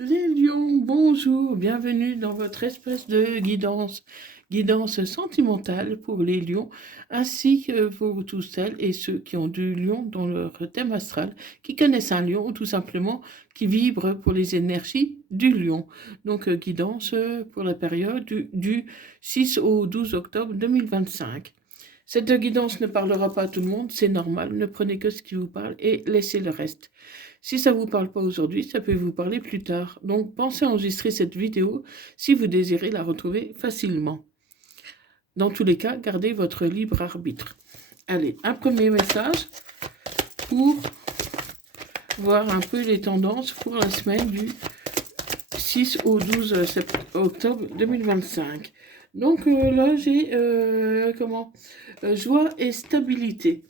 Les lions, bonjour, bienvenue dans votre espace de guidance sentimentale pour les lions, ainsi que pour tous celles et ceux qui ont du lion dans leur thème astral, qui connaissent un lion ou tout simplement qui vibrent pour les énergies du lion. Donc, guidance pour la période du 6 au 12 octobre 2025. Cette guidance ne parlera pas à tout le monde, c'est normal, ne prenez que ce qui vous parle et laissez le reste. Si ça ne vous parle pas aujourd'hui, ça peut vous parler plus tard. Donc pensez à enregistrer cette vidéo si vous désirez la retrouver facilement. Dans tous les cas, gardez votre libre arbitre. Allez, un premier message pour voir un peu les tendances pour la semaine du 6 au 12 octobre 2025. Donc là, j'ai joie et stabilité.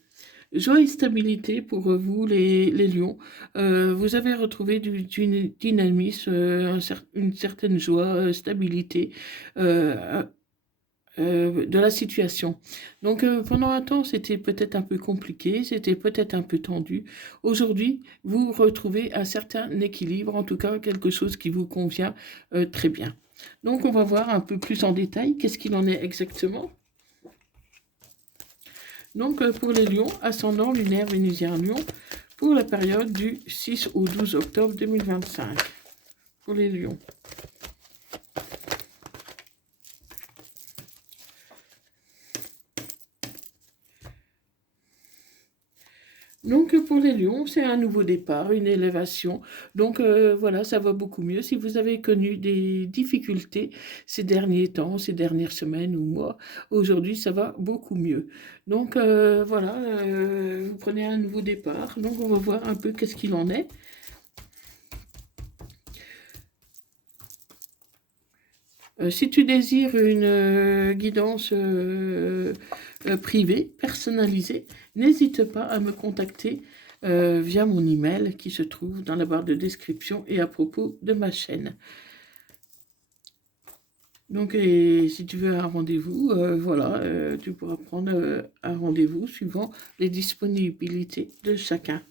Joie et stabilité pour vous, les lions. Vous avez retrouvé du dynamisme, une certaine joie, stabilité de la situation. Donc pendant un temps, c'était peut-être un peu compliqué, c'était peut-être un peu tendu. Aujourd'hui, vous retrouvez un certain équilibre, en tout cas quelque chose qui vous convient très bien. Donc on va voir un peu plus en détail qu'est-ce qu'il en est exactement. Donc pour les lions, ascendant lunaire vénusien lion, pour la période du 6 au 12 octobre 2025. Pour les lions. Donc pour les lions, c'est un nouveau départ, une élévation. Donc voilà, ça va beaucoup mieux. Si vous avez connu des difficultés ces derniers temps, ces dernières semaines ou mois, aujourd'hui ça va beaucoup mieux. Donc voilà, vous prenez un nouveau départ. Donc on va voir un peu qu'est-ce qu'il en est. Si tu désires une guidance privée, personnalisée, n'hésite pas à me contacter via mon email qui se trouve dans la barre de description et à propos de ma chaîne. Donc, si tu veux un rendez-vous, voilà, tu pourras prendre un rendez-vous suivant les disponibilités de chacun.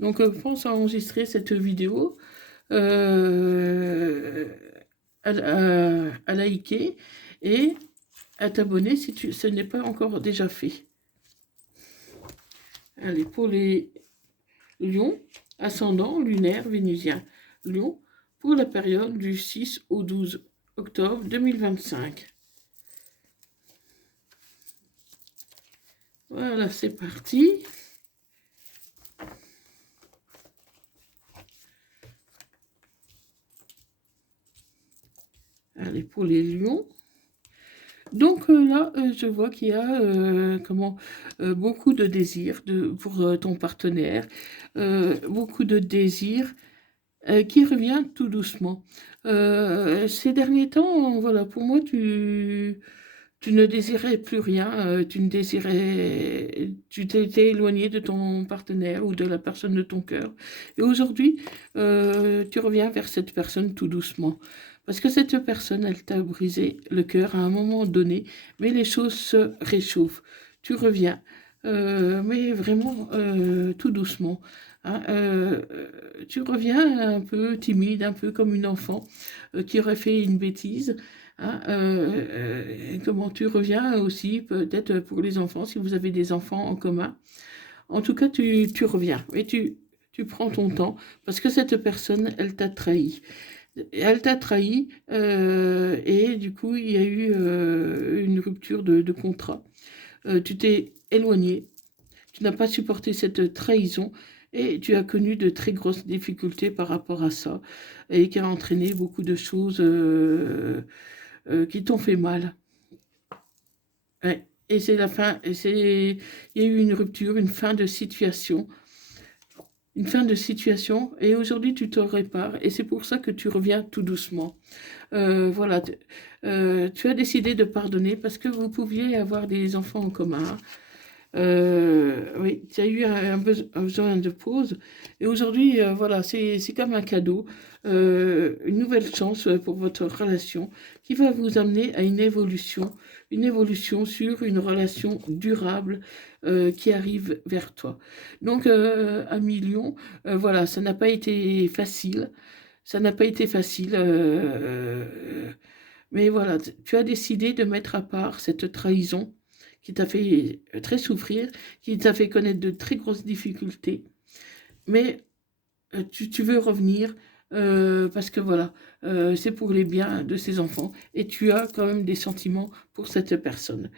Donc, pense à enregistrer cette vidéo, à liker et à t'abonner si ce n'est pas encore déjà fait. Allez, pour les lions, ascendant lunaire vénusien. Lion, pour la période du 6 au 12 octobre 2025. Voilà, c'est parti. Allez, pour les lions. Donc là, je vois qu'il y a beaucoup de désirs pour ton partenaire, beaucoup de désirs qui revient tout doucement. Ces derniers temps, voilà, pour moi, tu ne désirais plus rien, tu t'étais éloigné de ton partenaire ou de la personne de ton cœur. Et aujourd'hui, tu reviens vers cette personne tout doucement. Parce que cette personne, elle t'a brisé le cœur à un moment donné, mais les choses se réchauffent. Tu reviens, mais vraiment tout doucement. Hein, tu reviens un peu timide, un peu comme une enfant qui aurait fait une bêtise. Hein, comment tu reviens aussi, peut-être pour les enfants, si vous avez des enfants en commun. En tout cas, tu reviens et tu prends ton temps parce que cette personne, elle t'a trahi. Elle t'a trahi et du coup, il y a eu une rupture de contrat. Tu t'es éloigné, tu n'as pas supporté cette trahison et tu as connu de très grosses difficultés par rapport à ça et qui a entraîné beaucoup de choses qui t'ont fait mal. Ouais. Et c'est la fin, il y a eu une rupture, une fin de situation. Une fin de situation, et aujourd'hui tu te répares, et c'est pour ça que tu reviens tout doucement. Voilà, tu as décidé de pardonner parce que vous pouviez avoir des enfants en commun, Oui, tu as eu un besoin de pause. Et aujourd'hui, voilà, c'est comme un cadeau, une nouvelle chance pour votre relation qui va vous amener à une évolution sur une relation durable qui arrive vers toi. Donc, à Million, voilà, ça n'a pas été facile. Ça n'a pas été facile. Mais voilà, tu as décidé de mettre à part cette trahison qui t'a fait très souffrir, qui t'a fait connaître de très grosses difficultés. Mais tu veux revenir parce que voilà, c'est pour les biens de ces enfants et tu as quand même des sentiments pour cette personne.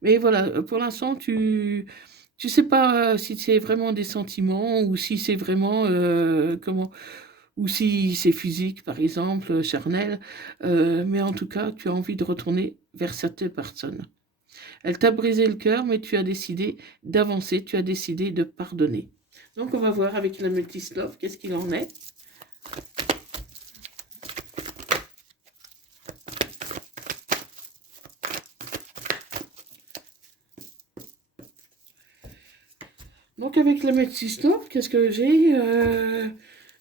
Mais voilà, pour l'instant, tu sais pas si c'est vraiment des sentiments ou si c'est vraiment comment ou si c'est physique, par exemple, charnel, mais en tout cas, tu as envie de retourner vers cette personne. Elle t'a brisé le cœur, mais tu as décidé d'avancer, tu as décidé de pardonner. Donc, on va voir avec la Multislove, qu'est-ce qu'il en est. Donc, avec la Multislove, qu'est-ce que j'ai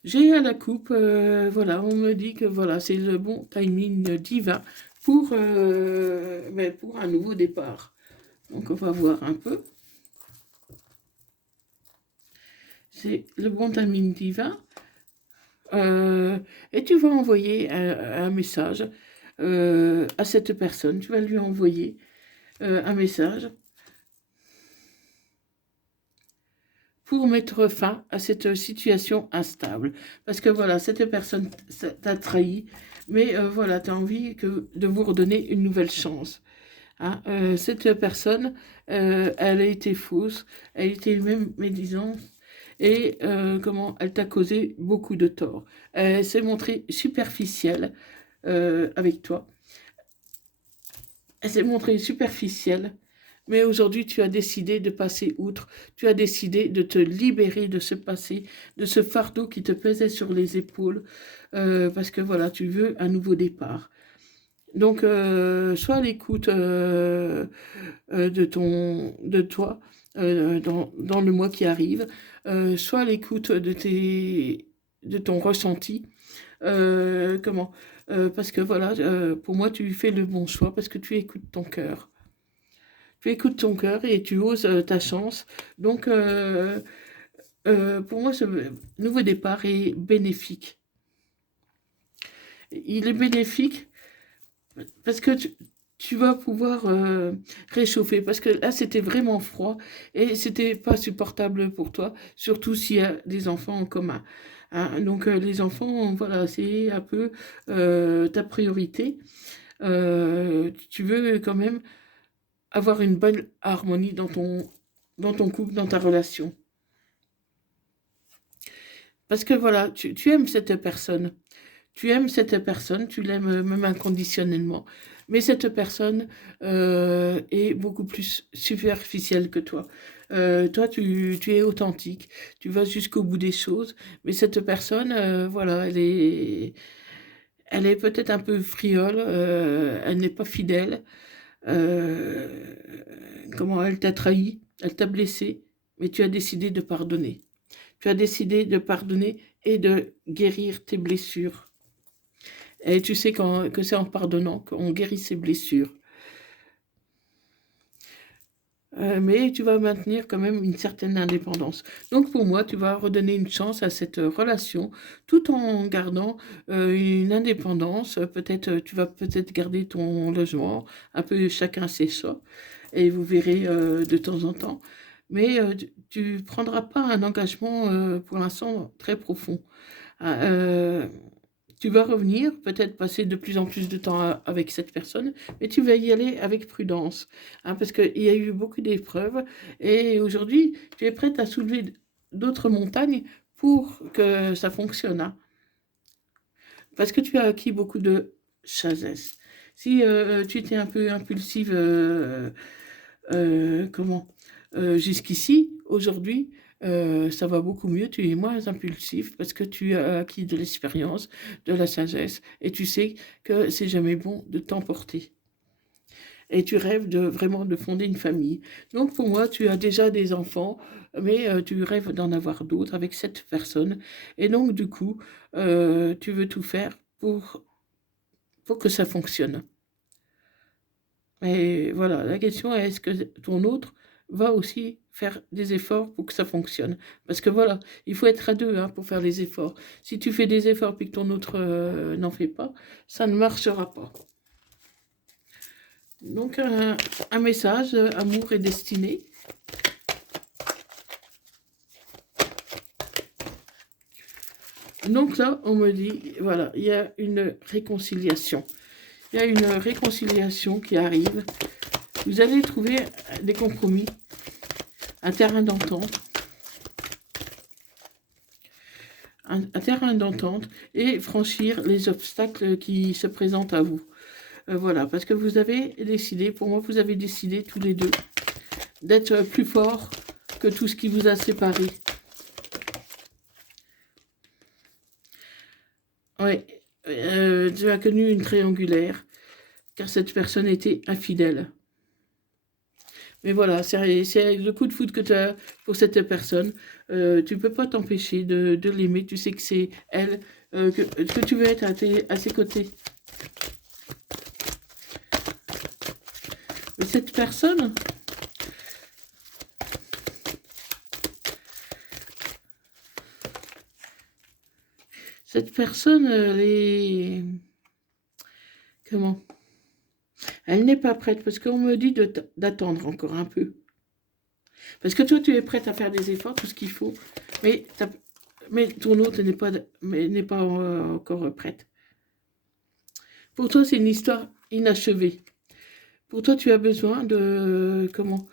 j'ai à la coupe, voilà, on me dit que voilà, c'est le bon timing divin pour un nouveau départ. Donc, on va voir un peu. C'est le bon timing divin. Et tu vas envoyer un message à cette personne. Tu vas lui envoyer un message pour mettre fin à cette situation instable. Parce que voilà, cette personne t'a trahi, mais voilà, tu as envie de vous redonner une nouvelle chance. Hein. Cette personne, elle a été fausse, elle était même médisante, et comment elle t'a causé beaucoup de tort. Elle s'est montrée superficielle avec toi. Elle s'est montrée superficielle, mais aujourd'hui tu as décidé de passer outre, tu as décidé de te libérer de ce passé, de ce fardeau qui te pesait sur les épaules, parce que voilà, tu veux un nouveau départ. Donc, sois à l'écoute de toi dans le mois qui arrive, sois à l'écoute de ton ressenti. Comment Parce que voilà, pour moi, tu fais le bon choix parce que tu écoutes ton cœur. Tu écoutes ton cœur et tu oses ta chance. Donc, pour moi, ce nouveau départ est bénéfique. Il est bénéfique parce que tu vas pouvoir réchauffer. Parce que là, c'était vraiment froid et c'était pas supportable pour toi, surtout s'il y a des enfants en commun. Hein. Donc, les enfants, voilà, c'est un peu ta priorité. Tu veux quand même avoir une bonne harmonie dans ton couple, dans ta relation. Parce que voilà, tu aimes cette personne. Tu aimes cette personne, tu l'aimes même inconditionnellement. Mais cette personne est beaucoup plus superficielle que toi. Toi, tu es authentique, tu vas jusqu'au bout des choses. Mais cette personne, voilà, elle est peut-être un peu friole, elle n'est pas fidèle. Euh, comment elle t'a trahi, elle t'a blessé, mais tu as décidé de pardonner. Tu as décidé de pardonner et de guérir tes blessures. Et tu sais que c'est en pardonnant qu'on guérit ses blessures. Mais tu vas maintenir quand même une certaine indépendance. Donc pour moi, tu vas redonner une chance à cette relation tout en gardant une indépendance. Peut-être tu vas peut-être garder ton logement, un peu chacun ses choix, et vous verrez de temps en temps. Mais tu ne prendras pas un engagement pour l'instant très profond. Ah, tu vas revenir, peut-être passer de plus en plus de temps avec cette personne, mais tu vas y aller avec prudence, hein, parce qu'il y a eu beaucoup d'épreuves, et aujourd'hui, tu es prête à soulever d'autres montagnes pour que ça fonctionne, hein, parce que tu as acquis beaucoup de sagesse. Si tu étais un peu impulsive, comment jusqu'ici, aujourd'hui, ça va beaucoup mieux, tu es moins impulsif parce que tu as acquis de l'expérience, de la sagesse et tu sais que c'est jamais bon de t'emporter. et tu rêves vraiment de fonder une famille. Donc pour moi, tu as déjà des enfants, mais tu rêves d'en avoir d'autres avec cette personne. Et donc du coup, tu veux tout faire pour que ça fonctionne. Et voilà, la question est, est-ce que ton autre va aussi faire des efforts pour que ça fonctionne? Parce que voilà, il faut être à deux, hein, pour faire les efforts. Si tu fais des efforts puis que ton autre n'en fait pas, ça ne marchera pas. Donc un message, amour et destinée. Donc là, on me dit, voilà, il y a une réconciliation. Il y a une réconciliation qui arrive. Vous allez trouver des compromis, un terrain d'entente, un terrain d'entente et franchir les obstacles qui se présentent à vous. Voilà, parce que vous avez décidé, pour moi, vous avez décidé tous les deux d'être plus fort que tout ce qui vous a séparé. Ouais, tu as connu une triangulaire, car cette personne était infidèle. Mais voilà, c'est le coup de foudre que tu as pour cette personne. Tu peux pas t'empêcher de l'aimer. Tu sais que c'est elle, que tu veux être à ses côtés. Mais cette personne, elle est... Comment? Elle n'est pas prête, parce qu'on me dit d'attendre encore un peu. Parce que toi, tu es prête à faire des efforts, tout ce qu'il faut, mais, mais ton autre n'est pas encore prête. Pour toi, c'est une histoire inachevée. Pour toi, tu as besoin de... Comment?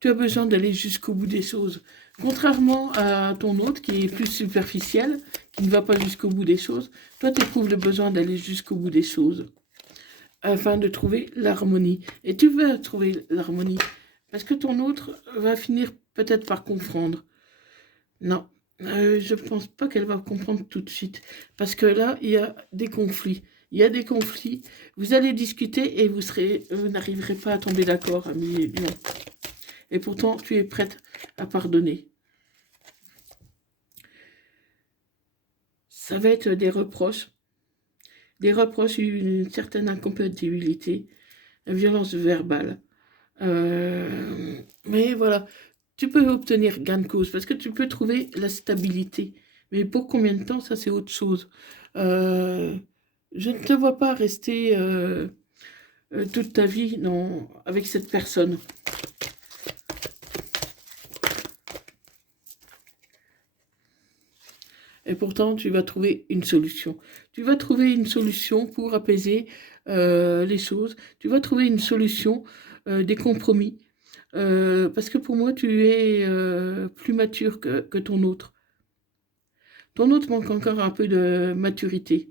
Tu as besoin d'aller jusqu'au bout des choses. Contrairement à ton autre, qui est plus superficiel, qui ne va pas jusqu'au bout des choses, toi, tu éprouves le besoin d'aller jusqu'au bout des choses, afin de trouver l'harmonie. Et tu veux trouver l'harmonie, parce que ton autre va finir peut-être par comprendre. Non, je ne pense pas qu'elle va comprendre tout de suite, parce que là, il y a des conflits. Il y a des conflits, vous allez discuter et vous n'arriverez pas à tomber d'accord, ami. Non. Et pourtant, tu es prête à pardonner. Ça va être des reproches, une certaine incompatibilité, une violence verbale. Mais voilà, tu peux obtenir gain de cause parce que tu peux trouver la stabilité. Mais pour combien de temps, ça c'est autre chose. Je ne te vois pas rester toute ta vie avec cette personne. Et pourtant, tu vas trouver une solution. Tu vas trouver une solution pour apaiser les choses. Tu vas trouver une solution, des compromis. Parce que pour moi, tu es plus mature que ton autre. Ton autre manque encore un peu de maturité.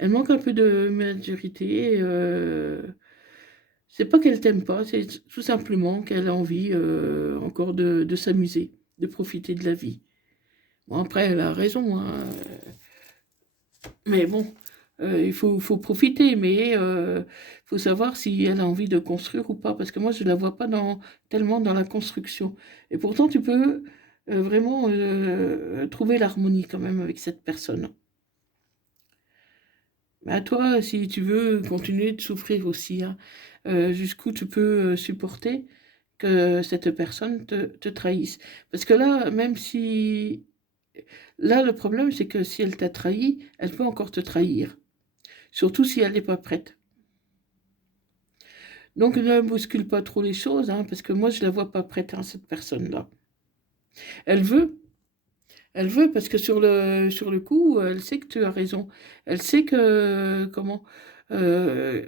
Elle manque un peu de maturité. C'est pas qu'elle t'aime pas, c'est tout simplement qu'elle a envie encore de s'amuser, de profiter de la vie. Bon, après, elle a raison, hein. Mais bon, il faut profiter, mais il faut savoir si elle a envie de construire ou pas, parce que moi, je ne la vois pas tellement dans la construction. Et pourtant, tu peux vraiment trouver l'harmonie quand même avec cette personne. Mais à toi, si tu veux continuer de souffrir aussi, hein, jusqu'où tu peux supporter que cette personne te trahisse. Parce que là, même si... Là, le problème, c'est que si elle t'a trahi, elle peut encore te trahir. Surtout si elle n'est pas prête. Donc ne bouscule pas trop les choses, hein, parce que moi je la vois pas prête, hein, cette personne-là. Elle veut, elle veut, parce que sur le coup, elle sait que tu as raison. Elle sait que, comment, euh,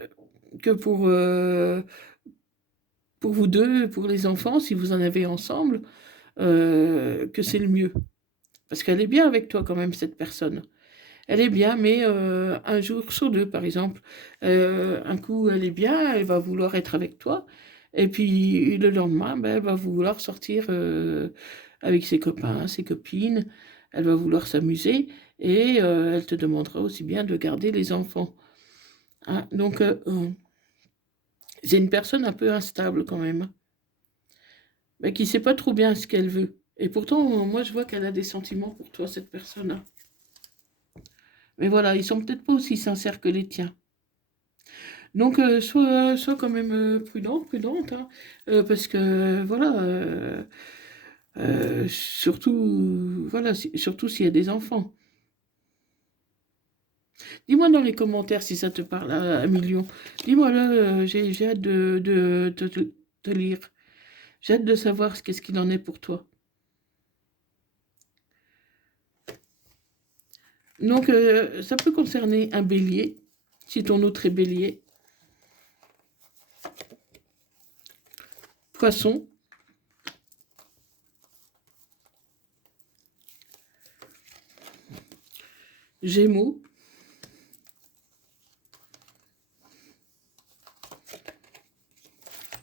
que pour vous deux, pour les enfants, si vous en avez ensemble, que c'est le mieux. Parce qu'elle est bien avec toi quand même, cette personne. Elle est bien, mais un jour sur deux, par exemple. Un coup, elle est bien, elle va vouloir être avec toi. Et puis le lendemain, ben, elle va vouloir sortir avec ses copains, ses copines. Elle va vouloir s'amuser et elle te demandera aussi bien de garder les enfants. Hein, donc, C'est une personne un peu instable quand même, hein, mais qui sait pas trop bien ce qu'elle veut. Et pourtant, moi, je vois qu'elle a des sentiments pour toi, cette personne-là. Mais voilà, ils sont peut-être pas aussi sincères que les tiens. Donc, sois quand même prudente, hein, parce que, voilà, surtout, voilà, surtout s'il y a des enfants. Dis-moi dans les commentaires si ça te parle à million. Dis-moi là, j'ai hâte de lire. J'ai hâte de savoir qu'est-ce qu'il en est pour toi. Donc, ça peut concerner un bélier, si ton autre est bélier. Poisson. Gémeaux.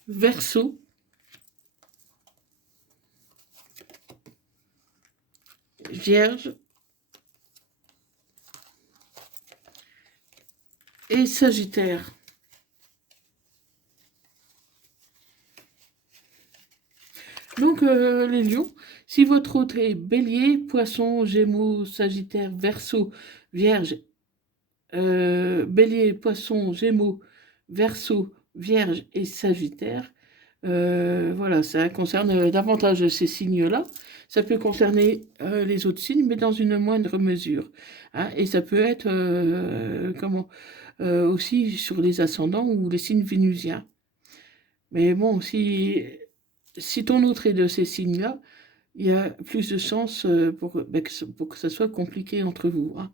Verseau. Vierge. Et Sagittaire. Donc, les lions, si votre autre est bélier, poisson, gémeaux, sagittaire, verseau, vierge, bélier, poisson, gémeaux, verseau, vierge et sagittaire, voilà, ça concerne davantage ces signes-là. Ça peut concerner les autres signes, mais dans une moindre mesure, hein. Et ça peut être aussi sur les ascendants ou les signes vénusiens. Mais bon, si ton autre est de ces signes-là, il y a plus de chances pour que ça soit compliqué entre vous, hein.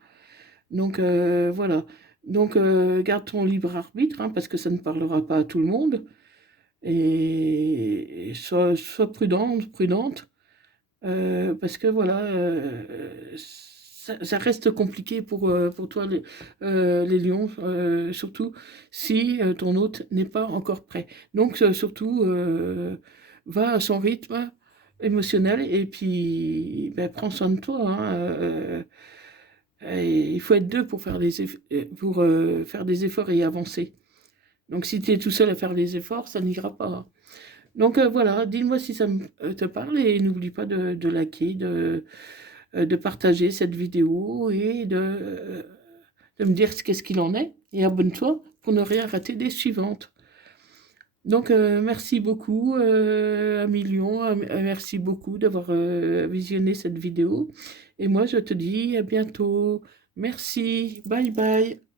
Donc voilà. Donc garde ton libre arbitre, hein, parce que ça ne parlera pas à tout le monde. Et sois prudente, parce que voilà, ça reste compliqué pour toi, les lions, surtout si ton hôte n'est pas encore prêt. Donc surtout, va à son rythme émotionnel et puis ben, prends soin de toi, hein, et il faut être deux pour faire des efforts et avancer. Donc si tu es tout seul à faire les efforts, ça n'ira pas, hein. Donc voilà, dis-moi si ça te parle et n'oublie pas de liker, de partager cette vidéo et de me dire qu'est-ce qu'il en est. Et abonne-toi pour ne rien rater des suivantes. Donc merci beaucoup à millions, merci beaucoup d'avoir visionné cette vidéo. Et moi je te dis à bientôt. Merci, bye bye.